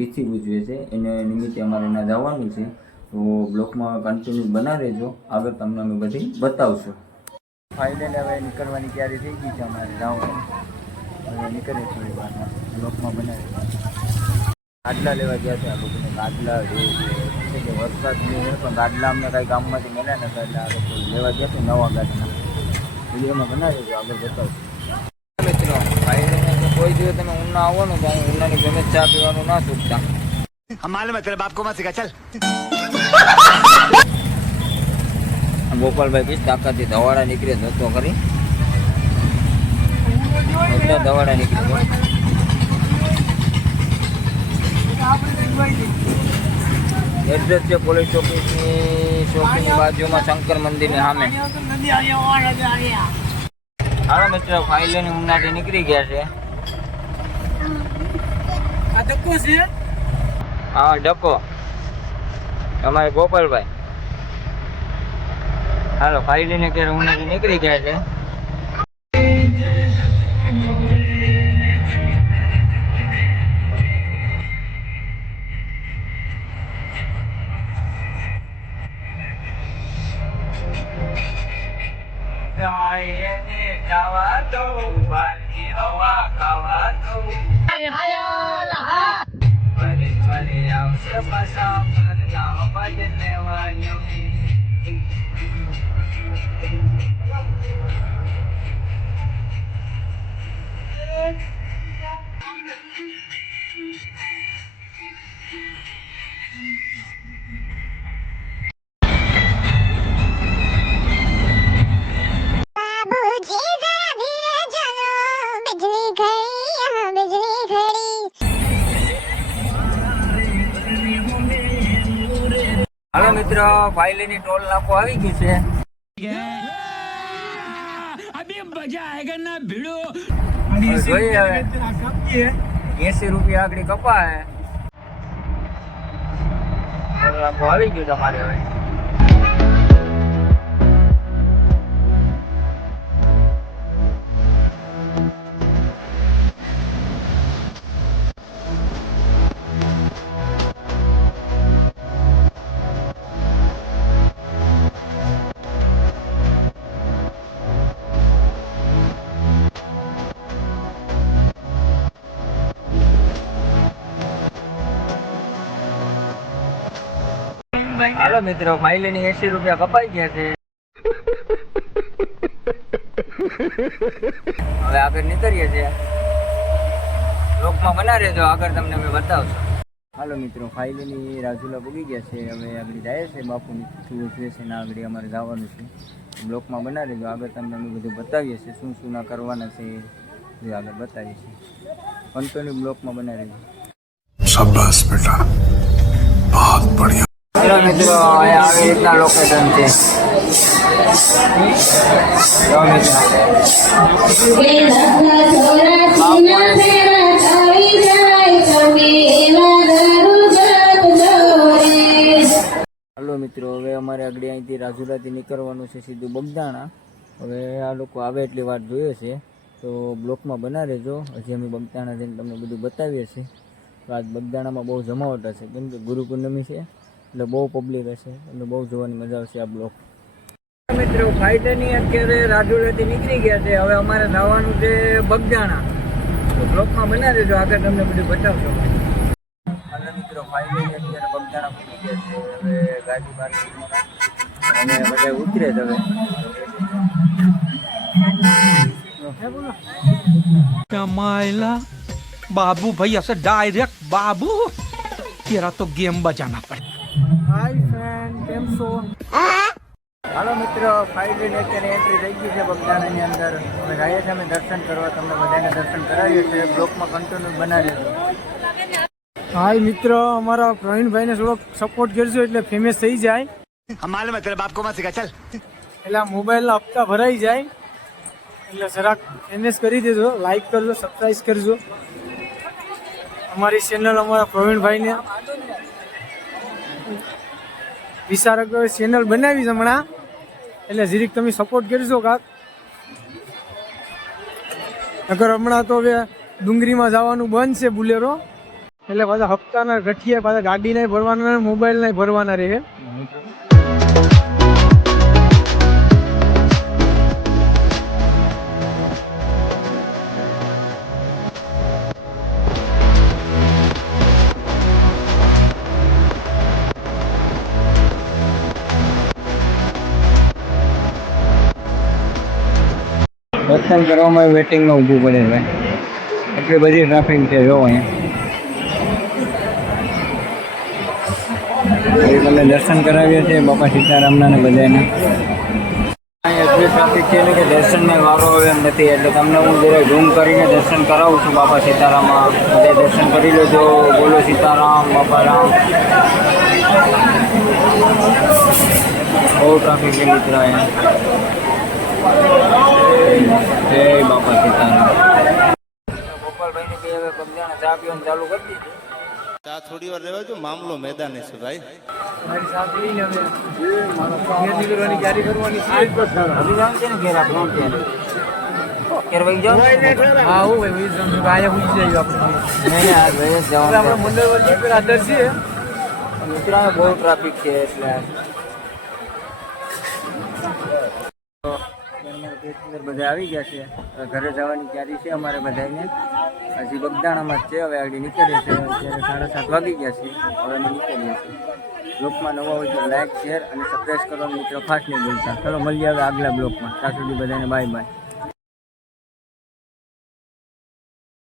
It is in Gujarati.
તિથિ ઉજવે છે એને નિમિત્તે અમારે એના જવાનું છે. તો બ્લોકમાં કન્ટિન્યુ બના રહેજો, આગળ તમને અમે બધી બતાવશું. ફાઇનલી હવે નીકળવાની તૈયારી થઈ ગઈ છે અમારે જવાનું. હવે નીકળીએ થોડી વારમાં, બ્લોકમાં બનાવી ગાડલા લેવા ગયા છે. આ લોકોને ગાડલા છે કે વરસાદ નહીં હોય પણ ગાડલા અમને કાંઈ ગામમાંથી મળ્યા નતા એટલે આ લોકો લેવા ગયા છે નવા ગાડલા. વિડીયોમાં બનાવી દો, આગળ બતાવશું. મિત્રો ફાઇનલી કોઈ દિવસ તમે ઉના આવવાનું તો અહીં ઉનાની ગમે ચા પીવાનું ના છૂટતા. માલુમ હે તેરે બાપ કો મત સિખા ચલ. ગોપાલભાઈ કીધું તાકાતથી ધવાડા નીકળે જતો કરી એટલે ધવાડા નીકળી એડ્રેસ છે પોલીસ ચોકીની બાજુમાં શંકર મંદિરની સામે. હાલો મિત્રો ફાઇલની ઉનાથી નીકળી ગયા છે. આ ડકો છે? હા ડકો અમારે ગોપાલભાઈ. હાલો ફાઇલને ક્યારે ઉનાથી નીકળી ગયા છે. હાલો મિત્રો ફાઇલની ટોલ નાકો આવી ગઈ છે. જોઈએ હવે 80 રૂપિયા આગળ કપાય આવી ગયું તમારે હવે. હાલો મિત્રો ફાઇલની 80 રૂપિયા કપાઈ ગયા છે. હવે આગળ નીકળીએ છીએ. લોકમાં બના રહેજો, આગળ તમને અમે બતાવશું. હાલો મિત્રો ફાઇલની રાજુલા પૂગી ગયા છે. હવે આગળ જાય છે બાપુની તિથિ છે ને આગળ અમારે જવાનું છે. બ્લોકમાં બના રહેજો, આગળ તમને અમે બધું બતાવીએ છીએ શું શું ના કરવાના છે એ આગળ બતાવીએ છીએ. કન્ટિન્યુ બ્લોકમાં બના રહેજો. શાબાશ બેટા, બહુત બઢિયા. હેલો મિત્રો અહીંયા આવી રીતના લોકેશન છે. હલો મિત્રો હવે અમારે આગળ અહીંથી રાજુલાથી નીકળવાનું છે સીધું બગદાણા. હવે આ લોકો આવે એટલી વાર જોઈએ છે તો બ્લોકમાં બના રહેજો. હજી અમે બગદાણા જઈને તમને બધું બતાવીએ છીએ. તો આજ બગદાણામાં બહુ જમાવટ હશે કેમ કે ગુરુ પૂર્ણમી છે એટલે બહુ પબ્લિક હશે એટલે બહુ જોવાની મજા આવશે આ બ્લોક. મિત્રો ફાઇટરની અત્યારે રાજુલાથી નીકળી ગયા છે. હવે અમારે જવાનું છે બગદાણા. તો બ્લોકમાં બના દેજો, આગળ તમને બધું બતાવશો. હાલો મિત્રો ફાઇટરની અત્યારે બગદાણા પહોંચી ગયા છે. હવે ગાડી પાર્કિંગમાં અને બધા ઉતરે જ હવે. मायला बाबू भाई ऐसे डायरेक्ट बाबू तेरा तो गेम बजाना पड़े. हाय फ्रेंड केम છો? હાલો મિત્રો ફાઇનલી અત્યારે એન્ટ્રી થઈ ગઈ છે બગદાણાની અંદર. હવે જઈએ છીએ અમે દર્શન કરવા, તમને બધાને દર્શન કરાવીએ છીએ. બ્લોકમાં કન્ટિન્યુ બનાવી દો. હાય મિત્ર, અમારા પ્રવીણભાઈને થોડોક સપોર્ટ કરજો એટલે ફેમસ થઈ જાય. માલુમ હે તેરે બાપ કો મત સિખા ચલ. એટલે મોબાઈલના હપ્તા ભરાઈ જાય એટલે જરાક ફેમસ કરી દેજો. લાઈક કરજો, સબસ્ક્રાઈબ કરજો અમારી ચેનલ. અમારા પ્રવીણભાઈને વિચાર ચેનલ બનાવી છે હમણાં એટલે જરીક તમે સપોર્ટ કરજો કાક. નકર હમણાં તો હવે ડુંગરીમાં જવાનું બંધ છે બુલેરો એટલે પાછા હપ્તાના ગઠિયા પાછા ગાડી નહીં ભરવાના મોબાઈલ નહીં ભરવાના રહે. દર્શન કરવામાં વેટિંગમાં ઊભું પડે ભાઈ, એટલી બધી ટ્રાફિક છે. જો અહીંયા તમે દર્શન કરાવીએ છીએ બાપા સીતારામના ને બધાને. અહીંયા એટલી ટ્રાફિક છે ને કે દર્શનમાં વારો આવે એમ નથી, એટલે તમને હું જરા ઝૂમ કરીને દર્શન કરાવું છું બાપા સીતારામમાં. બધા દર્શન કરી લેજો. બોલો સીતારામ બાપા રામ. બહુ ટ્રાફિક છે મિત્ર અહીંયા. જય બાપા સીતારામ. ગોપાલભાઈને બી હવે બગદાણા ચા પીવાનું ચાલુ કરી દીધું. ચા થોડી વાર રહેવા જો, મામલો મેદાને છે ભાઈ. મારી સાથે લઈને હવે નીકળવાની તૈયારી કરવાની છે. હજી જવાનું છે ને ઘેર આપણે ઘેર વહી જાઓ. હા હું ભાઈ સમજુ આયા પૂછી જઈએ આપણે. નહીં આ ભાઈ જ જવાનું આપણે મંદિર વચ્ચે પેલા આદર છે. મિત્રો બહુ ટ્રાફિક છે એટલે બધા આવી ગયા છે. ઘરે જવાની તૈયારી છે અમારે બધાને. હજી બગદાણામાં જ છે. હવે આગળ નીકળીએ છીએ. અત્યારે 7:30 વાગી ગયા છે. હવે અમે નીકળીએ છીએ. બ્લોગમાં નવા હોય તો લાઈક શેર અને સબસ્ક્રાઈબ કરવાનું મિત્રો ખાસ નહીં ભૂલતા. ચલો મળીએ હવે આગલા બ્લોગમાં. ત્યાં સુધી બધાને બાય બાય.